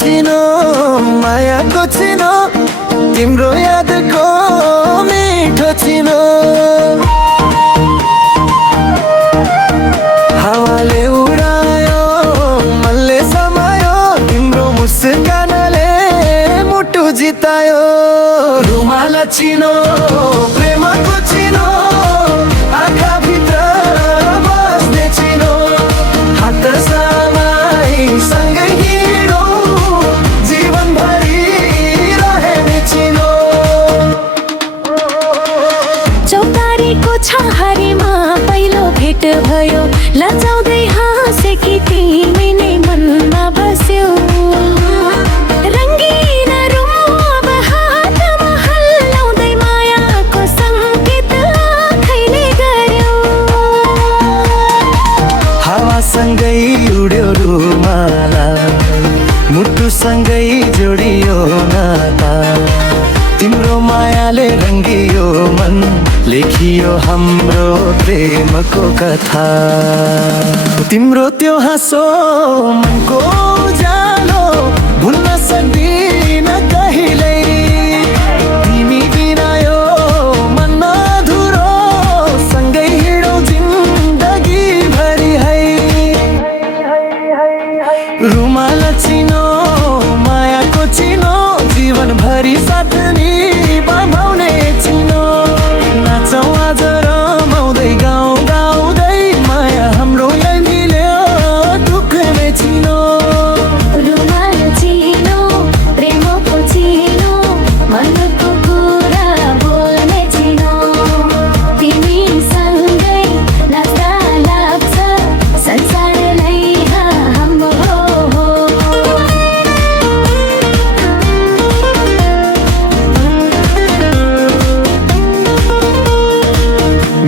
चिनो मायाको चिनो तिम्रो यादको मिठो चिनो हावाले उडायो मनले समायो तिम्रो मुस्कानले मुटु जितायो रुमाल चिनो प्रेमको चिनो आँखाभित्र बस्ने चिनो हात समाई सँगै हिँडो जीवनभरि रहने चिनो चौतारीको छहारीमा पहिलो भेट भयो लजाउँदै हाँसेकी तिमी नै मनमा बस्यौ रङ्गीन रुम हातमा हल्लाउँदै मायाको सङ्केत आँखैले गर्यो हावासँगै उड्यो रुमाला मुटुसँगै जोडियो नाता तिम्रो मायाले रङ्गियो मन लेखियो हाम्रो प्रेमको कथा तिम्रो त्यो हाँसो मनको उज्यालो भुल्न सक्दिन कहिल्यै तिमी बिना यो मन अधुरो सँगै हिँडौ जिन्दगी भरि है रुमाल चिनो मायाको चिनो जीवनभरि साथ निभाउने चिनो नाचौँ आज रमाउँदै गाउँ गाउँदै माया हाम्रो यहाँ मिल्यो दुःखमै चिनो रुमाल चिनो प्रेमको चिनो मनको कुरा बोल्ने चिनो तिमीसँगै नाच्दा लाग्छ संसारलाई हाम्रो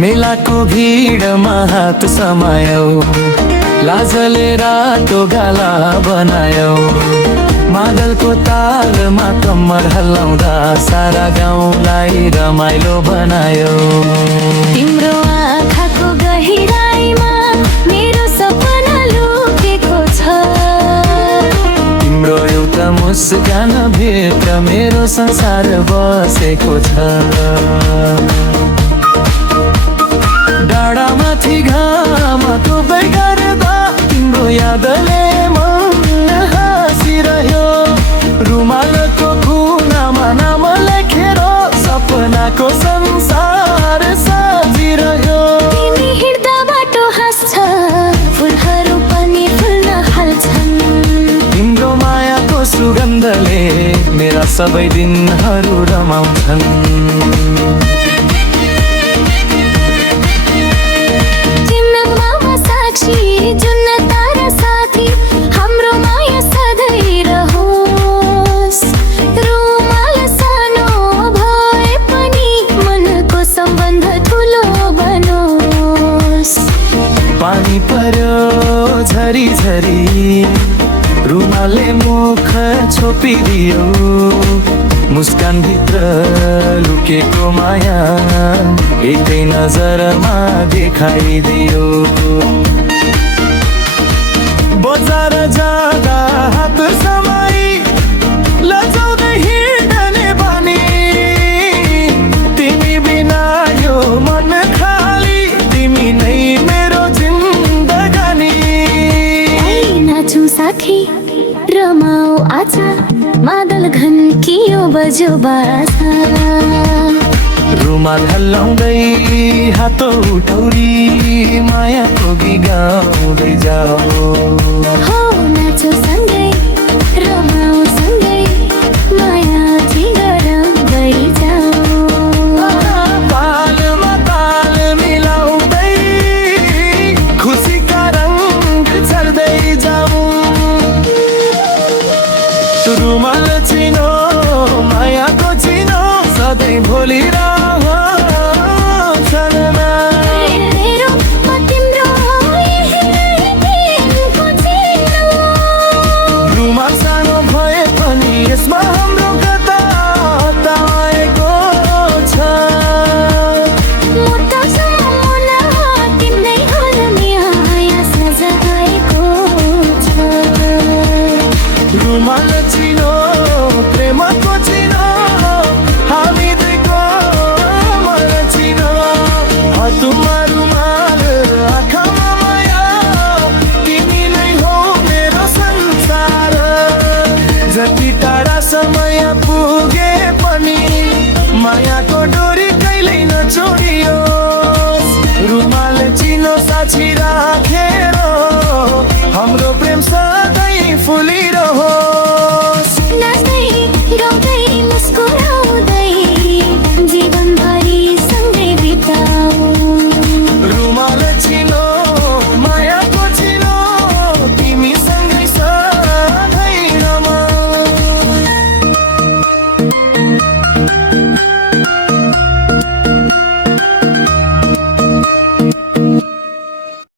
मेलाको भिडमा हात समायौ लाजले रातो गाला बनायौ मादलको तालमा कम्मर हल्लाउँदा सारा गाउँलाई रमाइलो बनायो तिम्रो आँखाको गहिराईमा मेरो सपना लुकेको छ तिम्रो एउटा मुस्कान भित्र मेरो संसार बसेको छ डाँडामाथि घामको गर्दा तिम्रो यादले मन हाँसिरह्यो रुमालको कुनामा नाम लेखेर सपनाको संसार साजिरह्यो तिमी हिँड्दा बाटो हाँस्छ फुलहरू पनि फुल्न हाल्छन् तिम्रो मायाको सुगन्धले मेरा सबै दिनहरू रमाउँछन् जुन तारा साथी हाम्रो माया सधैँ रहोस् रुमाल सानो भए पनि मनको सम्बन्ध ठुलो बनोस् पानी पर्यो झरी झरी रुमालले मुख छोपिदियो मुस्कान भित्र लुकेको माया एकै नजरमा देखाइदियो बजार जाँदा हात समाई लजाउँदै हिँड्ने बानी तिमी बिना यो मन खाली तिमी नै मेरो जिन्दगानी नाचौँ साथी रमाऊ आज मादल घन्कियो बज्यो बाजा रुमाल हल्लाउँदै हात उठौरी मायाको गीत गाउँदै जाऊ हो नाचौँ सँगै रमाऊ सँगै माया गराउँदै जाऊ तालमा ताल मिलाउँदै खुसीका रङ छर्दै जाऊ रुमाल चिनो मायाको चिनो सधैँ भोलिरहन्छ रुमाल सानो भए पनि यसमा हाम्रो कथा हताएको छ મન ચીનો